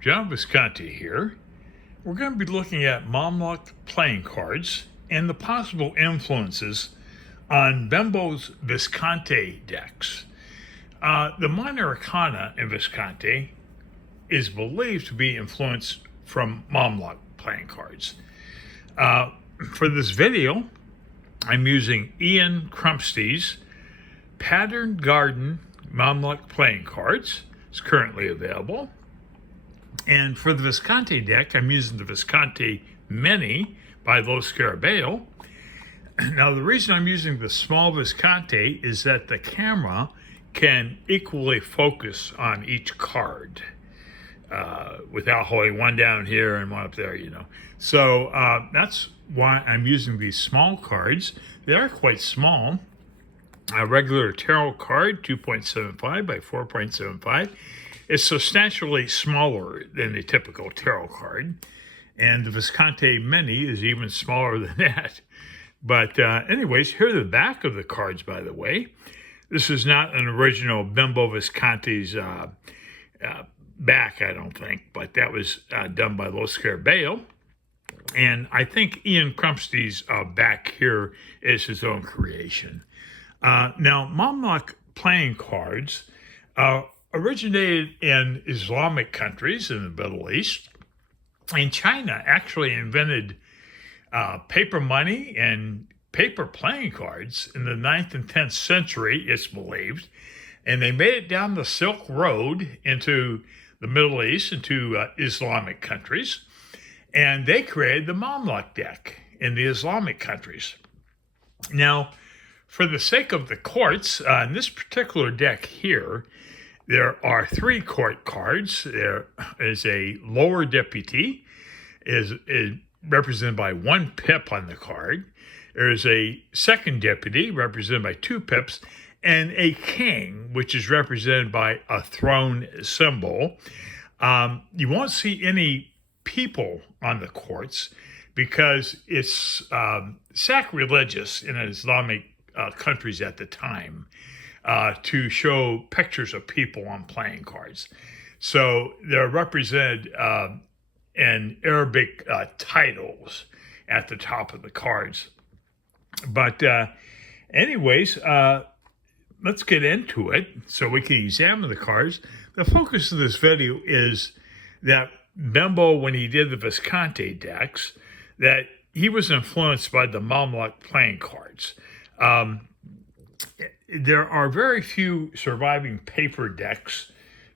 John Visconti here. We're going to be looking at Mamluk playing cards and the possible influences on Bembo's Visconti decks. The minor arcana in Visconti is believed to be influenced from Mamluk playing cards. For this video, I'm using Ian Crumpstee's Patterned Garden Mamluk playing cards. It's currently available. And for the Visconti deck, I'm using the Visconti Mini by Lo Scarabeo. Now, the reason I'm using the small Visconti is that the camera can equally focus on each card without holding one down here and one up there, So that's why I'm using these small cards. They are quite small. A regular tarot card, 2.75 by 4.75. It's substantially smaller than a typical tarot card. And the Visconti Mini is even smaller than that. But anyways, here are the back of the cards, by the way. This is not an original Bembo Visconti's back, I don't think. But that was done by Lo Scarabeo. And I think Ian Crumpstee's back here is his own creation. Now, Mamluk playing cards originated in Islamic countries in the Middle East. And China actually invented paper money and paper playing cards in the 9th and 10th century, it's believed. And they made it down the Silk Road into the Middle East, into Islamic countries. And they created the Mamluk deck in the Islamic countries. Now, for the sake of the courts, in this particular deck here, there are 3 court cards. There is a lower deputy, is represented by 1 pip on the card. There's a second deputy, represented by 2 pips, and a king, which is represented by a throne symbol. You won't see any people on the courts because it's sacrilegious in Islamic countries at the time to show pictures of people on playing cards. So they're represented in Arabic titles at the top of the cards. But anyways, let's get into it so we can examine the cards. The focus of this video is that Bembo, when he did the Visconti decks, that he was influenced by the Mamluk playing cards. There are very few surviving paper decks,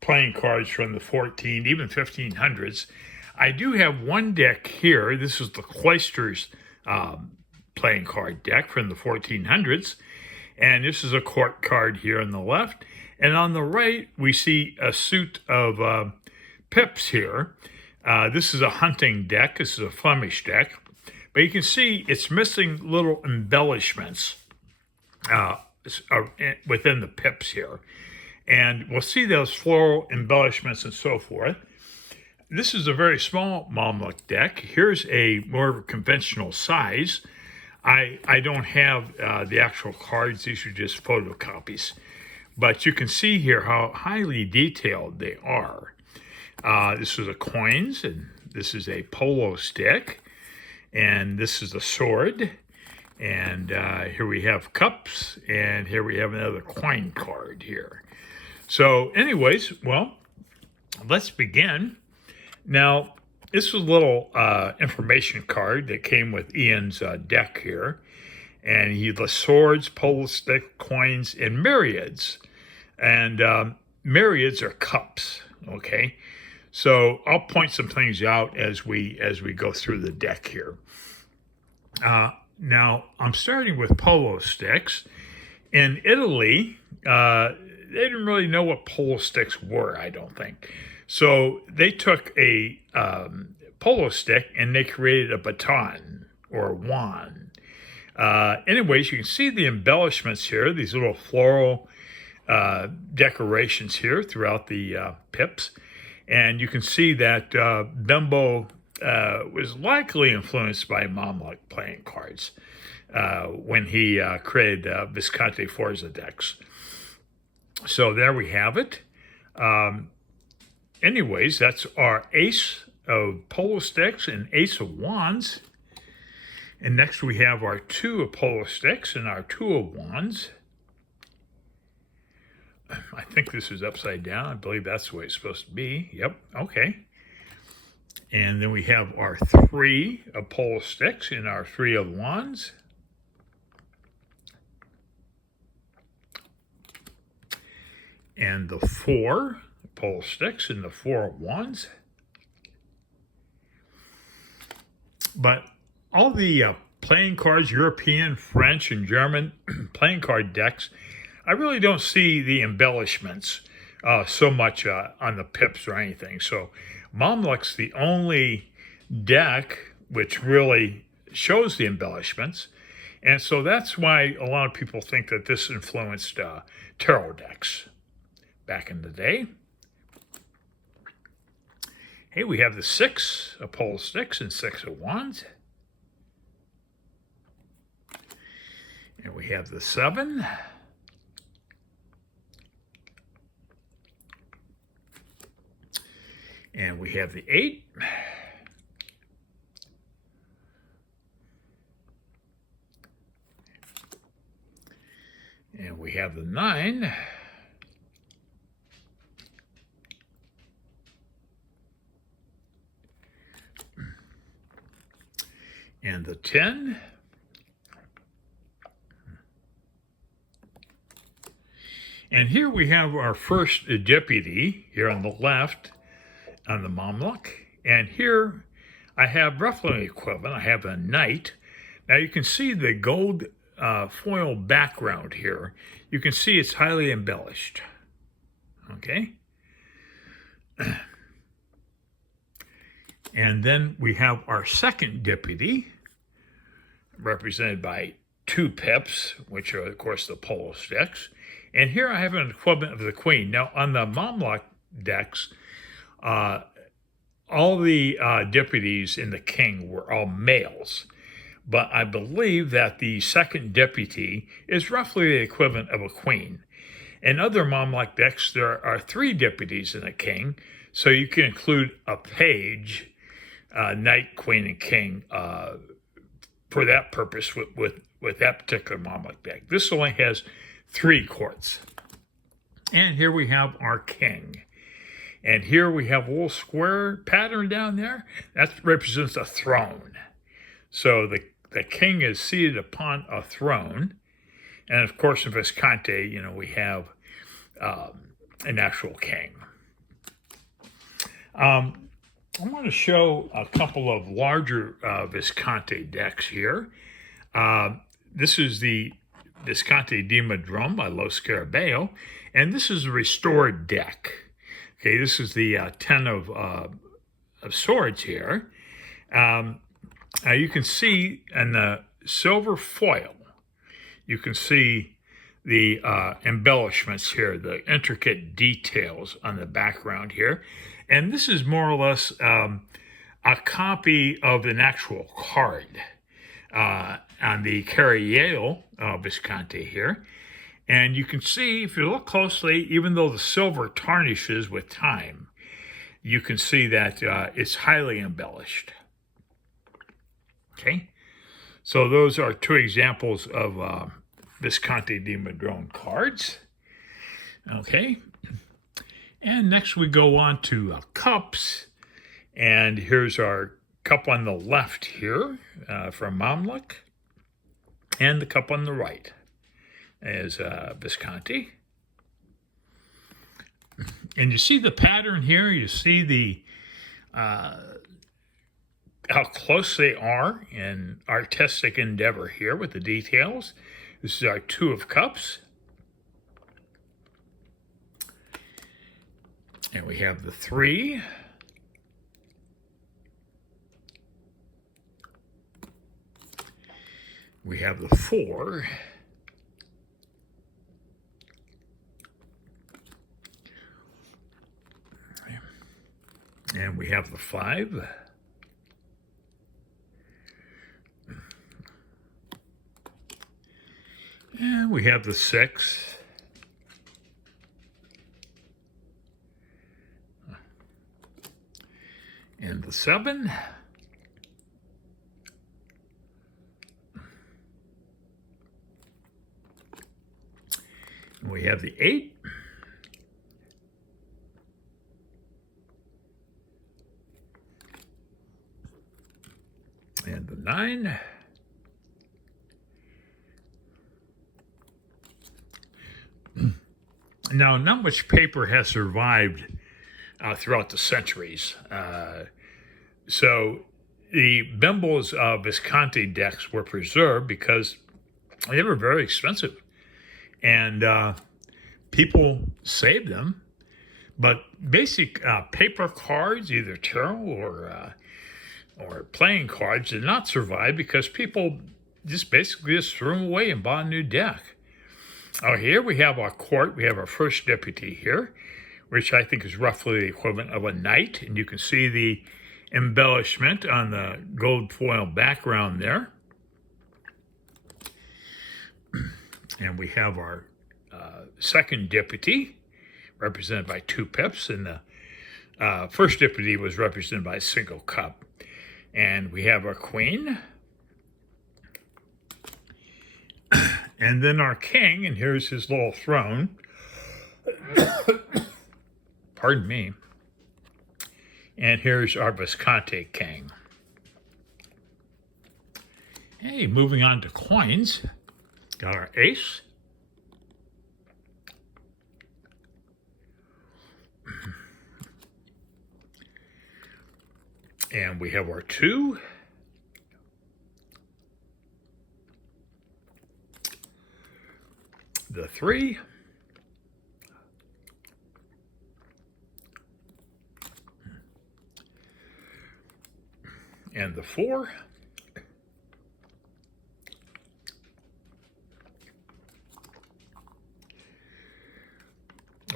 playing cards from the 14, even 1500s. I do have one deck here. This is the Cloisters playing card deck from the 1400s. And this is a court card here on the left. And on the right, we see a suit of pips here. This is a hunting deck. This is a Flemish deck. But you can see it's missing little embellishments within the pips here. And we'll see those floral embellishments and so forth. This is a very small Mamluk deck. Here's a more conventional size. I don't have the actual cards. These are just photocopies. But you can see here how highly detailed they are. This is the coins, and this is a polo stick. And this is a sword. And here we have cups, and here we have another coin card here. So anyways, well, let's begin. Now, this was a little information card that came with Ian's deck here. And he lists swords, polo stick, coins, and myriads. And myriads are cups, okay? So I'll point some things out as we go through the deck here. Now, I'm starting with polo sticks. In Italy, they didn't really know what polo sticks were, I don't think. So they took a polo stick and they created a baton or a wand. Anyways, you can see the embellishments here, these little floral decorations here throughout the pips. And you can see that Bembo was likely influenced by Mamluk playing cards when he created Visconti Forza decks. So there we have it. anyways, that's our ace of polo sticks and ace of wands. And next we have our 2 of polo sticks and our 2 of wands. I think this is upside down. I believe that's the way it's supposed to be. Yep, okay. And then we have our 3 of polo sticks and our 3 of wands. And the 4 polo sticks and the 4 of wands. But all the playing cards, European, French, and German playing card decks, I really don't see the embellishments so much on the pips or anything. So Mamluk's the only deck which really shows the embellishments. And so that's why a lot of people think that this influenced tarot decks back in the day. Hey, we have the 6 of polo sticks and 6 of wands. And we have the 7. And we have the 8. And we have the 9. And the 10. And here we have our first deputy here on the left on the Mamluk. And here I have roughly an equivalent. I have a knight. Now you can see the gold foil background here. You can see it's highly embellished. Okay. And then we have our second deputy, represented by 2 pips, which are, of course, the polo sticks. And here I have an equivalent of the queen. Now, on the Mamluk decks, all the deputies in the king were all males. But I believe that the second deputy is roughly the equivalent of a queen. In other Mamluk decks, there are 3 deputies in a king, so you can include a page, knight, queen, and king for that purpose with that particular Mamluk deck. This only has 3 courts. And here we have our king. And here we have a little square pattern down there. That represents a throne. So the king is seated upon a throne. And of course, in Visconti, we have an actual king. I want to show a couple of larger Visconti decks here. This is the Visconti di Madrone by Lo Scarabeo, and this is a restored deck. Okay, this is the 10 of swords here. Now you can see in the silver foil, you can see the embellishments here, the intricate details on the background here. And this is more or less a copy of an actual card on the Carriero Visconti here. And you can see, if you look closely, even though the silver tarnishes with time, you can see that it's highly embellished. Okay, so those are 2 examples of Visconti di Madrone cards. Okay, and next we go on to cups. And here's our cup on the left here from Mamluk, and the cup on the right is Visconti. And you see the pattern here. You see the how close they are in artistic endeavor here with the details. This is our 2 of cups. And we have the 3. We have the 4. And we have the 5. And we have the 6. and the 7. And we have the 8. And the 9. Now, not much paper has survived throughout the centuries. So the Bembo's Visconti decks were preserved because they were very expensive. And people saved them. But basic paper cards, either tarot or playing cards, did not survive because people just basically threw them away and bought a new deck. Here we have our court. We have our first deputy here, which I think is roughly the equivalent of a knight. And you can see the embellishment on the gold foil background there. And we have our second deputy, represented by 2 pips. And the first deputy was represented by a single cup. And we have our queen. And then our king, and here's his little throne. Pardon me. And here's our Visconti king. Hey, moving on to coins. Got our ace. And we have our 2. The 3. And the 4.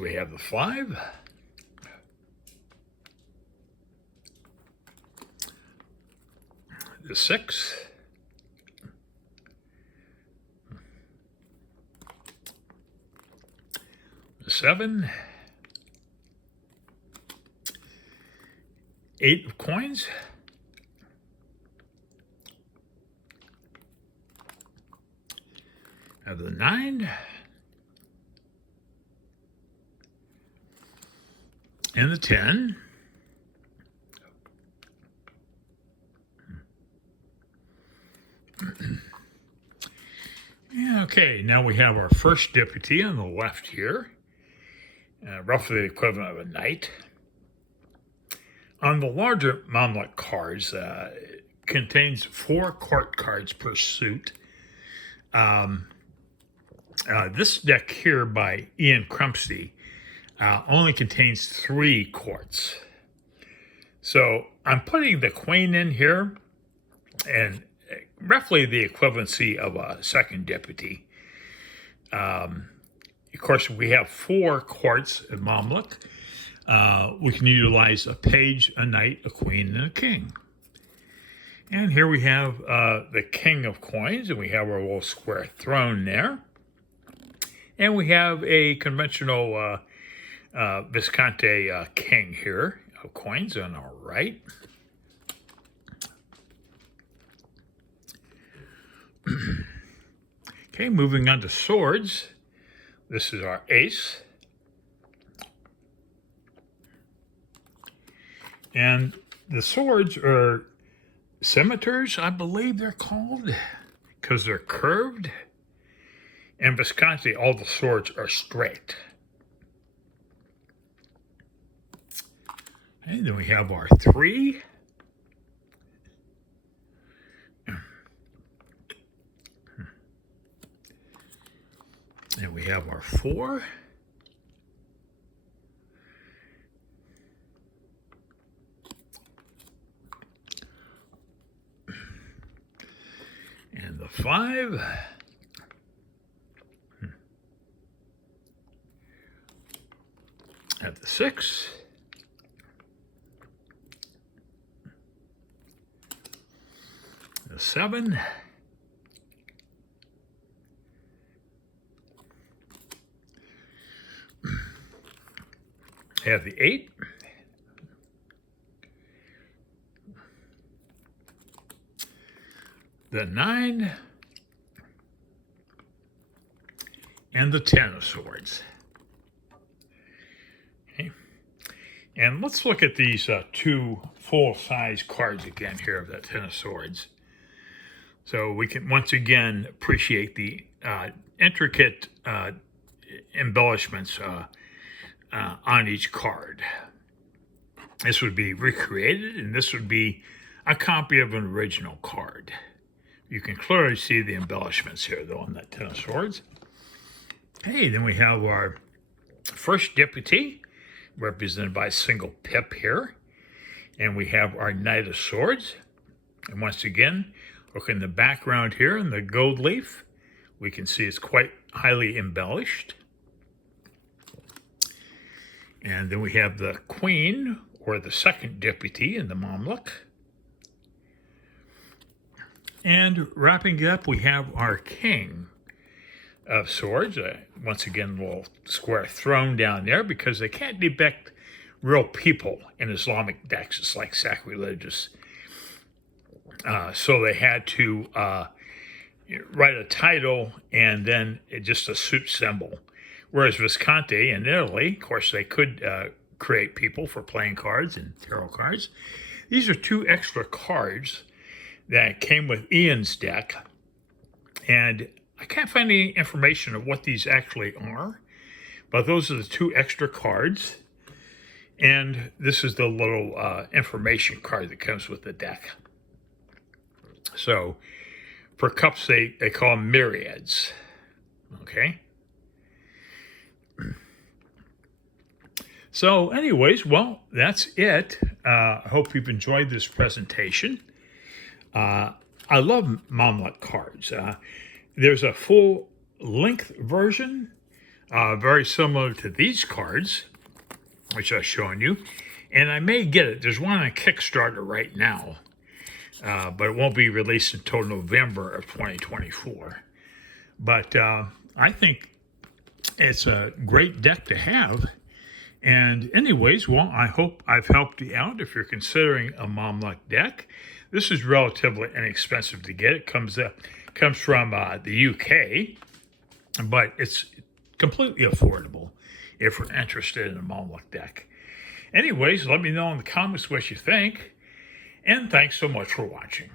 We have the 5. The 6. The 7. 8 of coins. Have the 9. And the 10. Okay, now we have our first deputy on the left here, roughly the equivalent of a knight. On the larger Mamluk cards, contains 4 court cards per suit. This deck here by Ian Crumpsey only contains 3 courts. So I'm putting the queen in here, and roughly the equivalency of a second deputy. Of course, we have 4 courts in Mamluk. We can utilize a page, a knight, a queen, and a king. And here we have the king of coins, and we have our little square throne there. And we have a conventional Visconti king here of coins on our right. Okay, moving on to swords. This is our ace. And the swords are scimitars, I believe they're called, because they're curved. And Visconti, all the swords are straight. And then we have our 3. And we have our 4. And the 5. At the 6. The 7. Have the 8. the 9, and the 10 of swords. Okay. And let's look at these two full-size cards again here of that 10 of swords. So we can once again appreciate the intricate embellishments on each card. This would be recreated, and this would be a copy of an original card. You can clearly see the embellishments here, though, on that 10 of swords. Okay, then we have our first deputy, represented by a single pip here. And we have our Knight of Swords. And once again, look in the background here in the gold leaf. We can see it's quite highly embellished. And then we have the Queen, or the second deputy in the Mamluk. And wrapping it up, we have our King of Swords. Once again, a little square throne down there because they can't depict real people in Islamic decks. It's like sacrilegious. So they had to write a title and then just a suit symbol. Whereas Visconti in Italy, of course, they could create people for playing cards and tarot cards. These are two extra cards that came with Ian's deck. And I can't find any information of what these actually are, but those are the two extra cards. And this is the little information card that comes with the deck. So for cups, they call them myriads. Okay. So anyways, well, that's it. I hope you've enjoyed this presentation. I love Mamluk cards. There's a full-length version, very similar to these cards, which I've shown you. And I may get it. There's one on Kickstarter right now, but it won't be released until November of 2024. But I think it's a great deck to have. And anyways, well, I hope I've helped you out if you're considering a Mamluk deck. This is relatively inexpensive to get. It comes from the UK, but it's completely affordable if you're interested in a Mamluk deck. Anyways, let me know in the comments what you think, and thanks so much for watching.